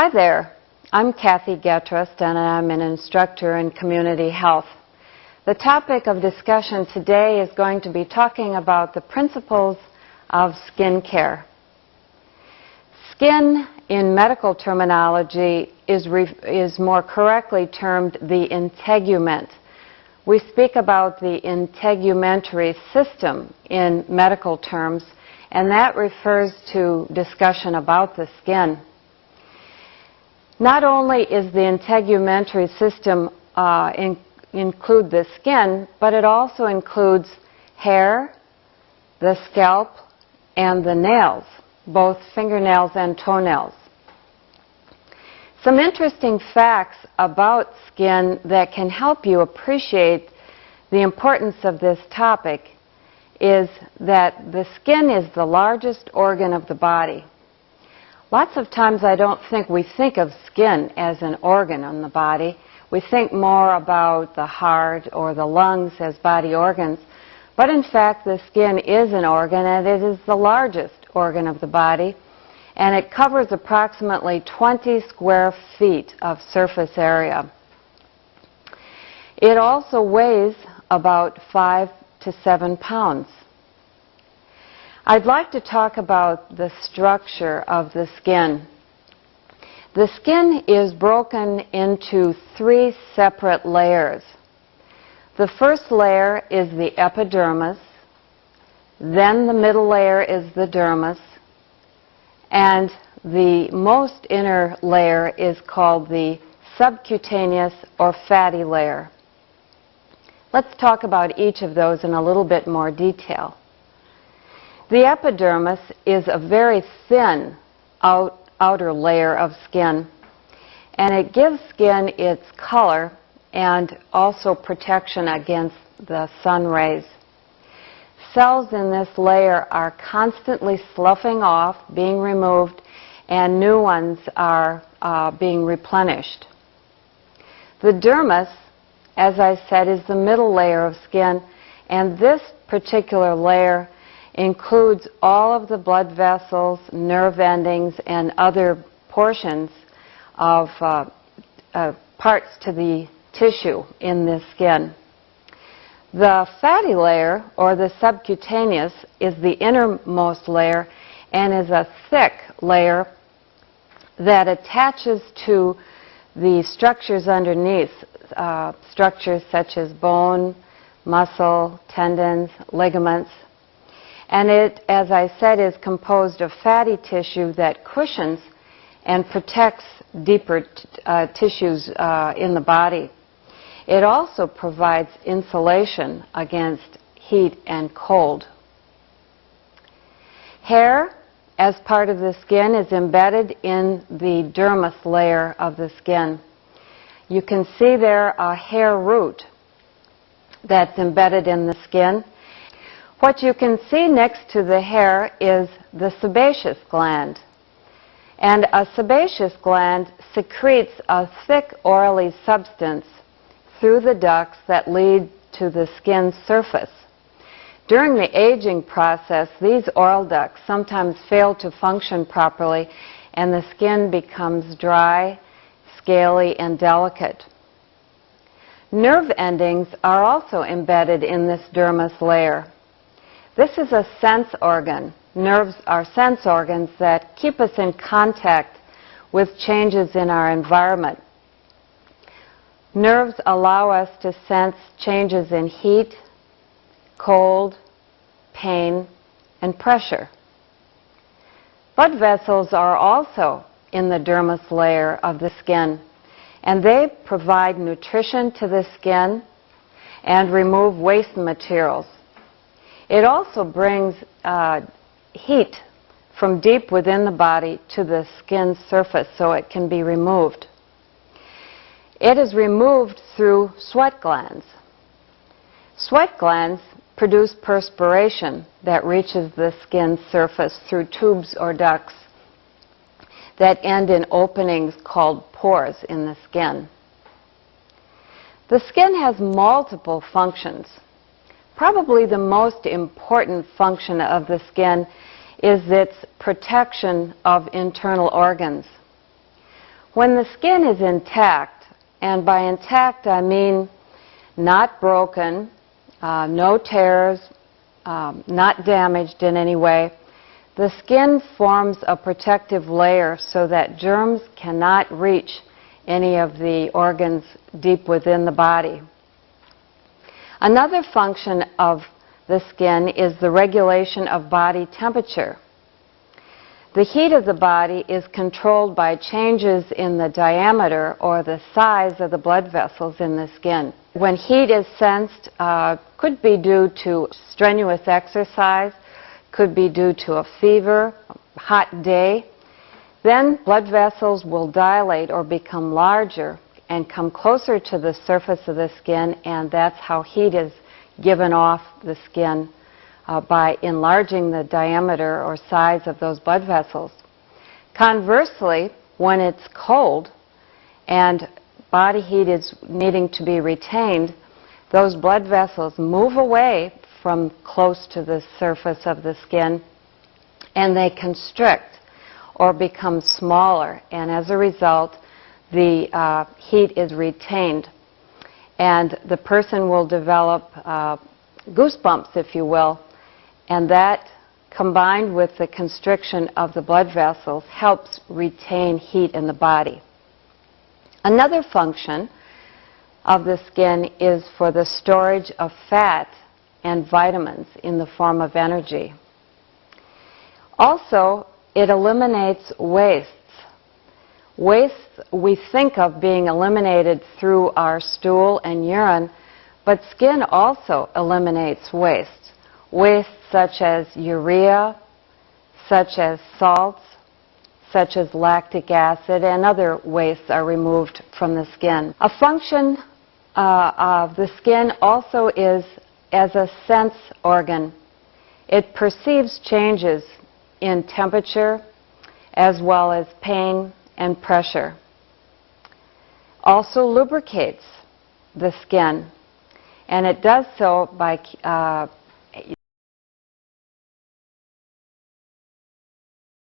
Hi there, I'm Kathy Getrust and I'm an instructor in community health. The topic of discussion today is going to be talking about the principles of skin care. Skin, in medical terminology, is more correctly termed the integument. We speak about the integumentary system in medical terms, and that refers to discussion about the skin. Not only is the integumentary system include the skin, but it also includes hair, the scalp, and the nails, both fingernails and toenails. Some interesting facts about skin that can help you appreciate the importance of this topic is that the skin is the largest organ of the body. Lots of times I don't think we think of skin as an organ on the body. We think more about the heart or the lungs as body organs. But in fact, the skin is an organ, and it is the largest organ of the body. And it covers approximately 20 square feet of surface area. It also weighs about 5 to 7 pounds. I'd like to talk about the structure of the skin. The skin is broken into 3 separate layers. The first layer is the epidermis, then the middle layer is the dermis, and the most inner layer is called the subcutaneous or fatty layer. Let's talk about each of those in a little bit more detail. The epidermis is a very thin outer layer of skin, and it gives skin its color and also protection against the sun rays. Cells in this layer are constantly sloughing off, being removed, and new ones are being replenished. The dermis, as I said, is the middle layer of skin, and this particular layer includes all of the blood vessels, nerve endings, and other portions of parts to the tissue in the skin. The fatty layer, or the subcutaneous, is the innermost layer and is a thick layer that attaches to the structures underneath, structures such as bone, muscle, tendons, ligaments. And it, as I said, is composed of fatty tissue that cushions and protects deeper tissues in the body. It also provides insulation against heat and cold. Hair, as part of the skin, is embedded in the dermis layer of the skin. You can see there a hair root that's embedded in the skin. What you can see next to the hair is the sebaceous gland. And a sebaceous gland secretes a thick oily substance through the ducts that lead to the skin surface. During the aging process, these oil ducts sometimes fail to function properly, and the skin becomes dry, scaly, and delicate. Nerve endings are also embedded in this dermis layer. This is a sense organ. Nerves are sense organs that keep us in contact with changes in our environment. Nerves allow us to sense changes in heat, cold, pain, and pressure. Blood vessels are also in the dermis layer of the skin, and they provide nutrition to the skin and remove waste materials. It also brings heat from deep within the body to the skin surface so it can be removed. It is removed through sweat glands. Sweat glands produce perspiration that reaches the skin surface through tubes or ducts that end in openings called pores in the skin. The skin has multiple functions. Probably the most important function of the skin is its protection of internal organs. When the skin is intact, and by intact I mean not broken, no tears, not damaged in any way, the skin forms a protective layer so that germs cannot reach any of the organs deep within the body. Another function of the skin is the regulation of body temperature. The heat of the body is controlled by changes in the diameter or the size of the blood vessels in the skin. When heat is sensed, could be due to strenuous exercise, could be due to a fever, a hot day, then blood vessels will dilate or become larger and come closer to the surface of the skin, and that's how heat is given off the skin by enlarging the diameter or size of those blood vessels. Conversely, when it's cold and body heat is needing to be retained, those blood vessels move away from close to the surface of the skin and they constrict or become smaller, and as a result the heat is retained and the person will develop goosebumps, if you will, and that combined with the constriction of the blood vessels helps retain heat in the body. Another function of the skin is for the storage of fat and vitamins in the form of energy. Also, it eliminates wastes. Wastes we think of being eliminated through our stool and urine, but skin also eliminates wastes. Wastes such as urea, such as salts, such as lactic acid, and other wastes are removed from the skin. A function of the skin also is as a sense organ. It perceives changes in temperature as well as pain and pressure. Also lubricates the skin, and it does so by